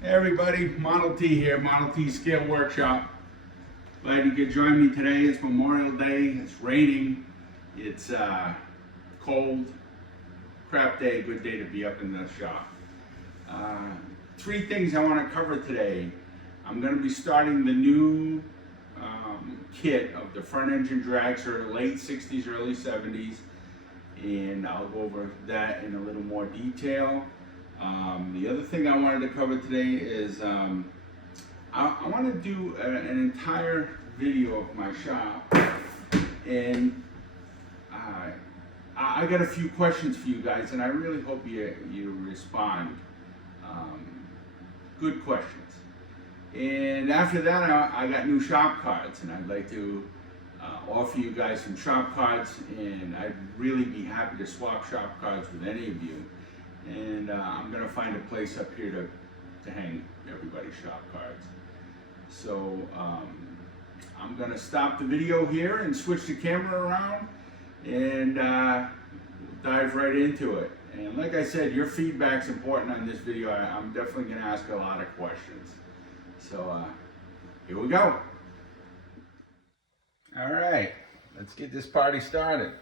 Hey everybody, Model T here, Model T Scale Workshop. Glad you could join me today. It's Memorial Day, it's raining, it's cold, crap day, good day to be up in the shop. Three things I want to cover today. I'm going to be starting the new kit of the front engine dragster, late 60s, early 70s, and I'll go over that in a little more detail. The other thing I wanted to cover today is I want to do an entire video of my shop, and I got a few questions for you guys, and I really hope you respond. Good questions. And after that, I got new shop cards, and I'd like to offer you guys some shop cards, and I'd really be happy to swap shop cards with any of you. And I'm gonna find a place up here to hang everybody's shop cards. So I'm gonna stop the video here and switch the camera around and dive right into it. And like I said, your feedback's important on this video. I'm definitely gonna ask a lot of questions. So here we go. All right, let's get this party started.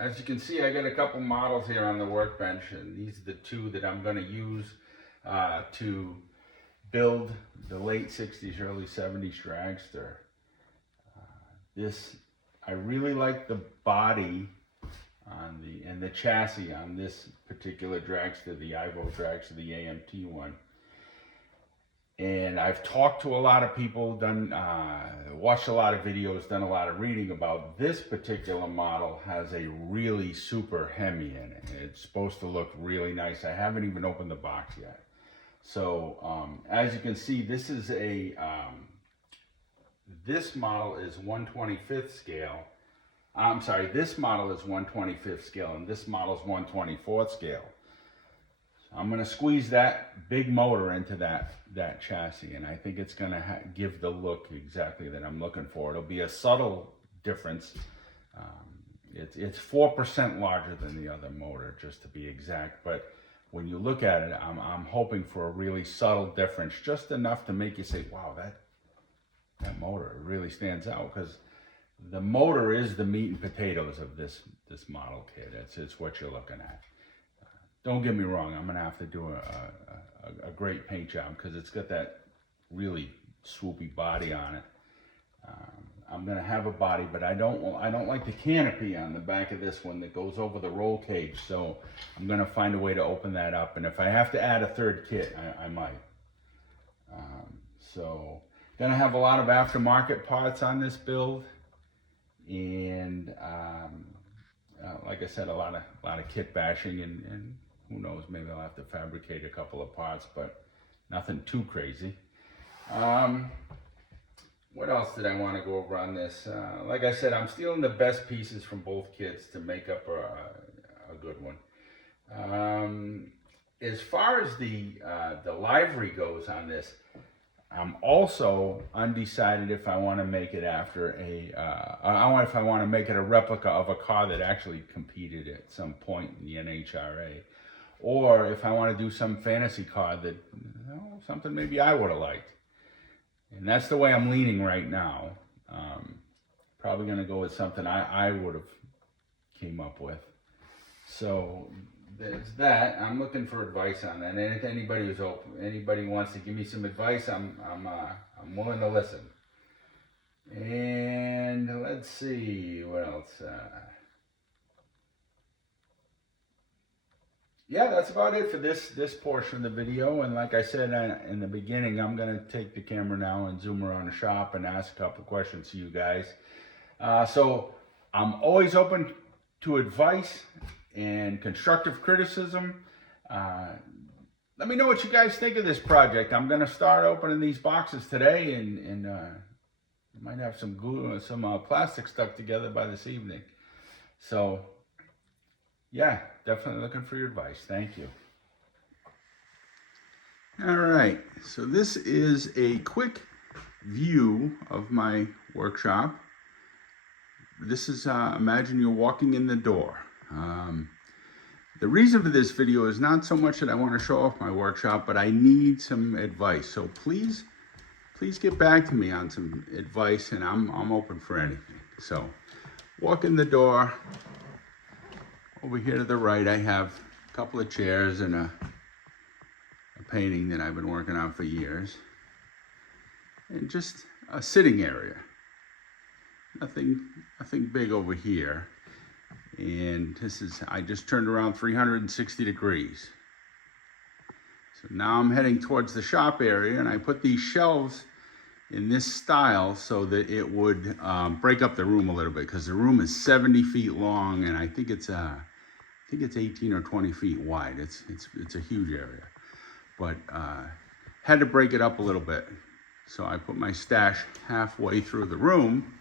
As you can see, I got a couple models here on the workbench, and these are the two that I'm going to use to build the late 60s, early 70s dragster. I really like the body on and the chassis on this particular dragster, the Ivo dragster, the AMT one. And I've talked to a lot of people, watched a lot of videos, done a lot of reading about this particular model. Has a really super Hemi in it. It's supposed to look really nice. I haven't even opened the box yet. So as you can see, this is this model is 1/25th scale. I'm sorry, this model is 1/25th scale, and this model is 1/24th scale. I'm going to squeeze that big motor into that chassis, and I think it's going to give the look exactly that I'm looking for. It'll be a subtle difference. It's 4% larger than the other motor, just to be exact, but when you look at it, I'm hoping for a really subtle difference, just enough to make you say, wow, that motor really stands out, because the motor is the meat and potatoes of this model kit. It's what you're looking at. Don't get me wrong, I'm gonna have to do a great paint job, because it's got that really swoopy body on it. I'm gonna have a body, but I don't like the canopy on the back of this one that goes over the roll cage. So I'm gonna find a way to open that up, and if I have to add a third kit, I might. So gonna have a lot of aftermarket parts on this build, and like I said, a lot of kit bashing, and who knows, maybe I'll have to fabricate a couple of parts, but nothing too crazy. What else did I want to go over on this? Like I said, I'm stealing the best pieces from both kits to make up a good one. As far as the livery goes on this, I'm also undecided if I want to make it after if I want to make it a replica of a car that actually competed at some point in the NHRA, or if I want to do some fantasy car that, something maybe I would have liked. And that's the way I'm leaning right now. Probably going to go with something I would have came up with. So there's that. I'm looking for advice on that. And if anybody wants to give me some advice, I'm willing to listen. And let's see what else. Yeah, that's about it for this portion of the video. And like I said in the beginning, I'm going to take the camera now and zoom around the shop and ask a couple questions to you guys. So I'm always open to advice and constructive criticism. Let me know what you guys think of this project. I'm going to start opening these boxes today, and I might have some glue and some plastic stuck together by this evening. So yeah, definitely looking for your advice. Thank you. All right, so this is a quick view of my workshop. This is, imagine you're walking in the door. The reason for this video is not so much that I want to show off my workshop, but I need some advice. So please get back to me on some advice, and I'm open for anything. So walk in the door. Over here to the right, I have a couple of chairs and a painting that I've been working on for years. And just a sitting area. Nothing big over here. And this is, I just turned around 360 degrees. So now I'm heading towards the shop area, and I put these shelves in this style so that it would break up the room a little bit, because the room is 70 feet long, and I think it's 18 or 20 feet wide. It's a huge area, but had to break it up a little bit. So I put my stash halfway through the room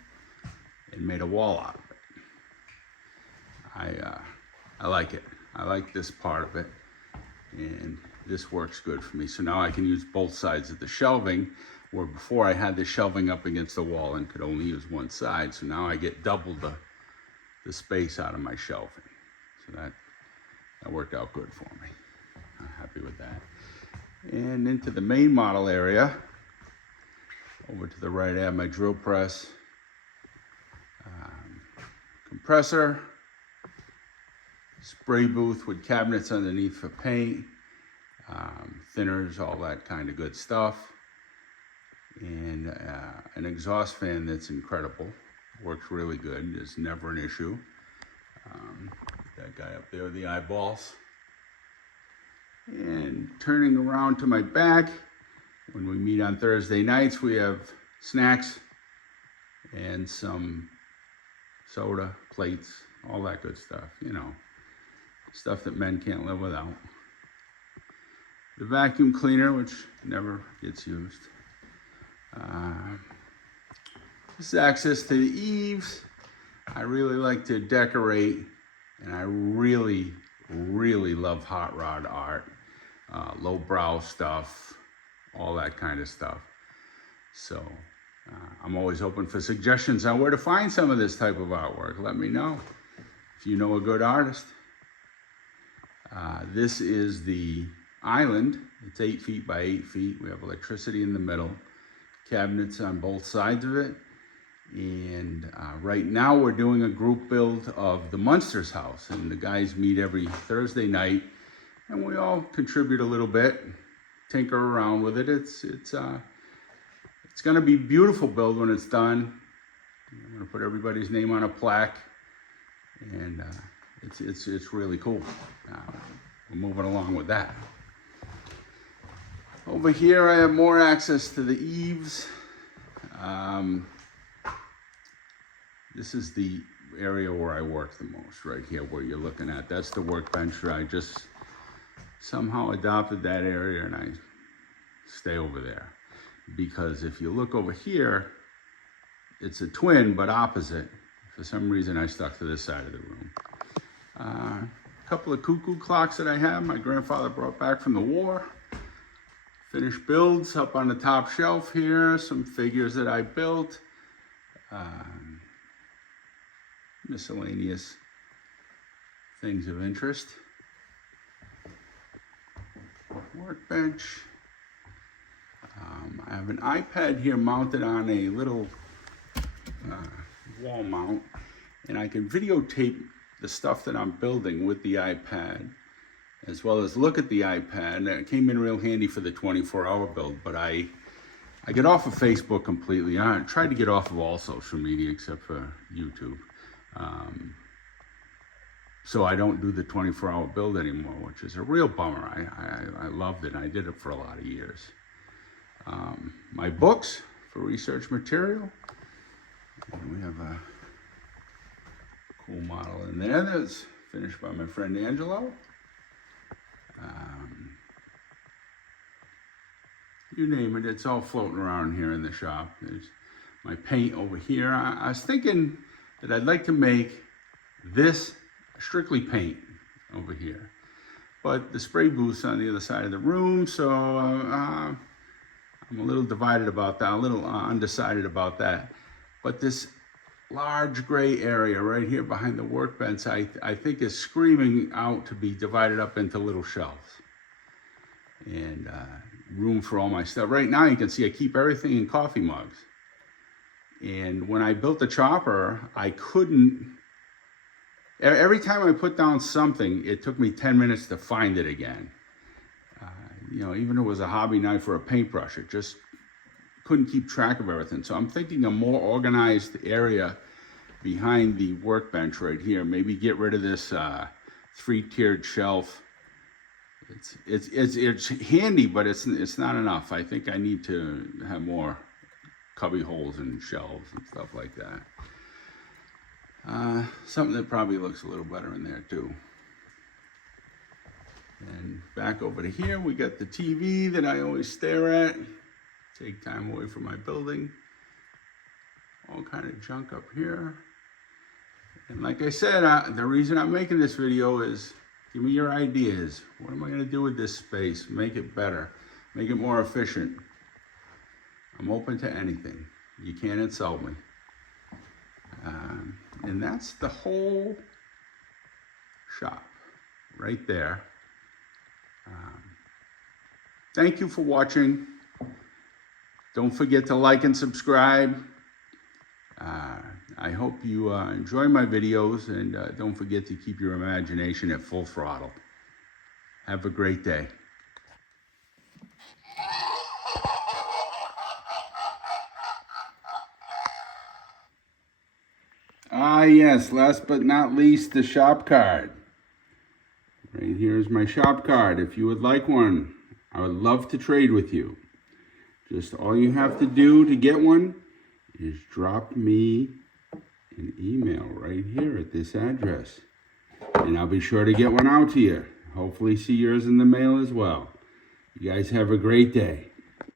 and made a wall out of it. I like it. I like this part of it, and this works good for me. So now I can use both sides of the shelving, where before I had the shelving up against the wall and could only use one side. So now I get double the space out of my shelving. So that worked out good for me. I'm happy with that. And into the main model area, over to the right, I have my drill press, compressor, spray booth with cabinets underneath for paint, thinners, all that kind of good stuff, and an exhaust fan that's incredible. Works really good. There's never an issue. That guy up there, the eyeballs. And turning around to my back, when we meet on Thursday nights, we have snacks and some soda, plates, all that good stuff, you know, stuff that men can't live without. The vacuum cleaner, which never gets used. This is access to the eaves. I really like to decorate, and I really love hot rod art, lowbrow stuff, all that kind of stuff. So I'm always open for suggestions on where to find some of this type of artwork. Let me know if you know a good artist. This is the island. It's 8 feet by 8 feet. We have electricity in the middle, cabinets on both sides of it. And right now we're doing a group build of the Munsters house, and the guys meet every Thursday night, and we all contribute a little bit, tinker around with it. It's going to be a beautiful build when it's done. I'm going to put everybody's name on a plaque, and it's really cool. We're moving along with that. Over here I have more access to the eaves. This is the area where I work the most, right here where you're looking at. That's the workbench. I just somehow adopted that area, and I stay over there. Because if you look over here, it's a twin, but opposite. For some reason, I stuck to this side of the room. A couple of cuckoo clocks that I have, my grandfather brought back from the war. Finished builds up on the top shelf here. Some figures that I built. Miscellaneous things of interest. Workbench. I have an iPad here mounted on a little wall mount, and I can videotape the stuff that I'm building with the iPad, as well as look at the iPad. It came in real handy for the 24-hour build, but I get off of Facebook completely. I tried to get off of all social media except for YouTube. So I don't do the 24-hour build anymore, which is a real bummer. I loved it. I did it for a lot of years. My books for research material. And we have a cool model in there that's finished by my friend Angelo. You name it, it's all floating around here in the shop. There's my paint over here. I was thinking that I'd like to make this strictly paint over here, but the spray booth's on the other side of the room, so I'm a little divided about that, a little undecided about that. But this large gray area right here behind the workbench, I think is screaming out to be divided up into little shelves. And room for all my stuff. Right now you can see I keep everything in coffee mugs. And when I built the chopper, I couldn't, every time I put down something, it took me 10 minutes to find it again. You know, even if it was a hobby knife or a paintbrush, it just couldn't keep track of everything. So I'm thinking a more organized area behind the workbench right here. Maybe get rid of this 3-tiered shelf. It's handy, but it's not enough. I think I need to have more cubby holes and shelves and stuff like that. Something that probably looks a little better in there too. And back over to here, we got the TV that I always stare at. Take time away from my building. All kind of junk up here. And like I said, the reason I'm making this video is give me your ideas. What am I going to do with this space? Make it better. Make it more efficient. I'm open to anything. You can't insult me. And that's the whole shop right there. Thank you for watching. Don't forget to like and subscribe. I hope you enjoy my videos, and don't forget to keep your imagination at full throttle. Have a great day. Ah yes, last but not least, the shop card. Right here is my shop card. If you would like one, I would love to trade with you. Just all you have to do to get one is drop me an email right here at this address. And I'll be sure to get one out to you. Hopefully see yours in the mail as well. You guys have a great day.